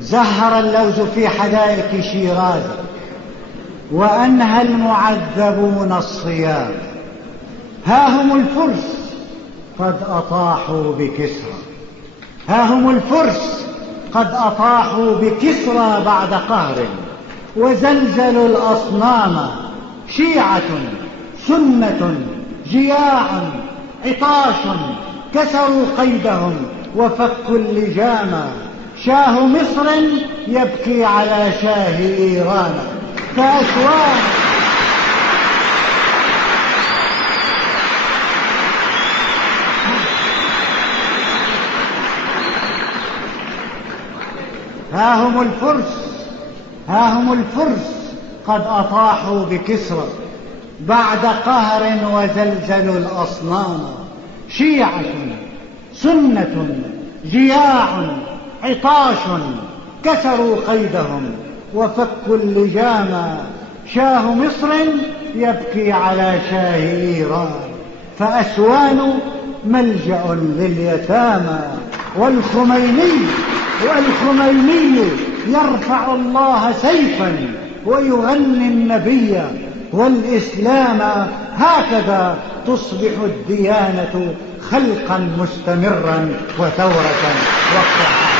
زهر اللوز في حدائق شيراز، وأنهى المعذبون الصيام. ها هم الفرس قد أطاحوا بكسرى، ها هم الفرس قد أطاحوا بكسرى بعد قهر، وزلزلوا الأصنام. شيعة سنة جياع عطاش، كسروا قيدهم وفكوا اللجام. شاه مصر يبكي على شاه إيران، فأسوان ها هم الفرس قد أطاحوا بكسرى بعد قهر، وزلزلوا الأصنام. شيعة سنة جياع عطاش، كسروا قيدهم وفكوا اللجام. شاه مصر يبكي على شاه إيران، فأسوان ملجأ لليتامى. والخميني يرفع الله سيفا ويغني النبي والإسلام. هكذا تصبح الديانة خلقا مستمرا وثورة وقتها.